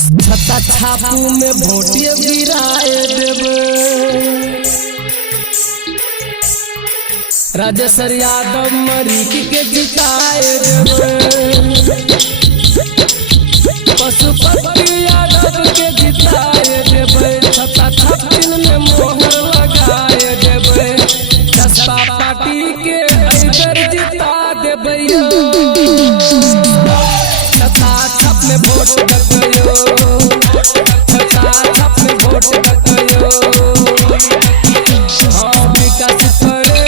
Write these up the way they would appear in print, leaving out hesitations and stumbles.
छता छापू में भोटिया गिराए देवे राजेश्वर यादव मरीकी के जिताए देवे पशुपति यादव के जिताए देवे छता छापिन में मोहर लगाए देवे जसपा पार्टी के इधर जिता देवे छता छाप में वोट गयो छता छाप में वोट गयो हाँ विकास करे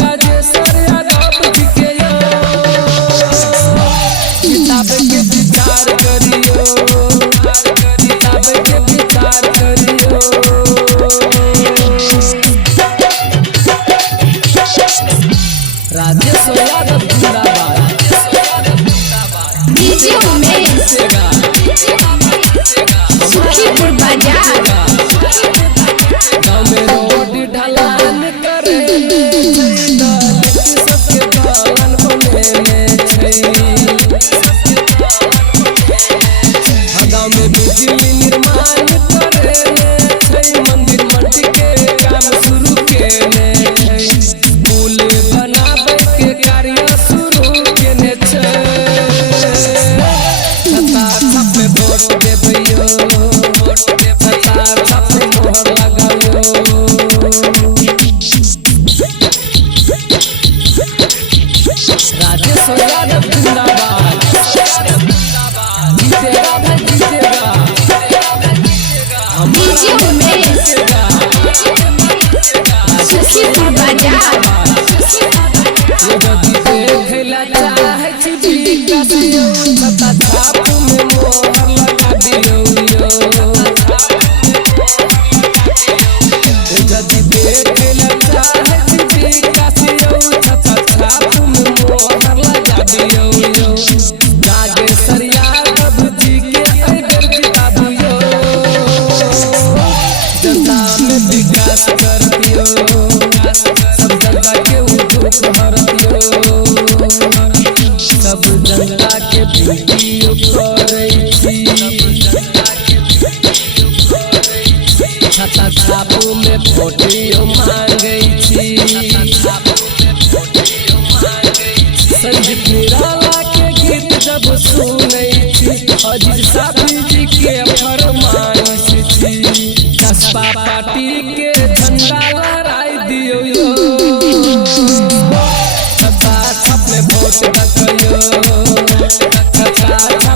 राजेश्वर यादव जी के किताब के विचार करियो किताब के विचार करियो राजेश्वर यादव जिंदाबाद डीजे उमेश सुखीपुर बाजार गाँव में रोड ढलान करे सबके भवन बने गाँव में बिजली निर्माण करे मंदिर मट्टी के काम शुरू केने पुल बनावे के कार्य शुरू केने छता छाप में वोट देबैयो छता छाप में मोहर लगायो राजेश्वर यादव जिंदाबाद जीतेगा भाई जीतेगा डीजे उमेश सुखीपुर बाजार यदि देखला चाहे छी विकास छता छाप में मोहर लगा दियो यदि देखला चाहे छी विकास छता छाप में मोहर लगा दियो राजेश्वर यादव जी के इधर जिता दियो जनता में विकास कर दियो सब जनता के दुख हर दियो सब जनता के वीडियो करे छी छता छापू में फोटो मांगे छी संजीव निराला के गीत जब सुनै छी अजीत साथी जी के फरमाइश छी जसपा पार्टी के झंडा लहराई दियो छता छाप में वोट गयो छता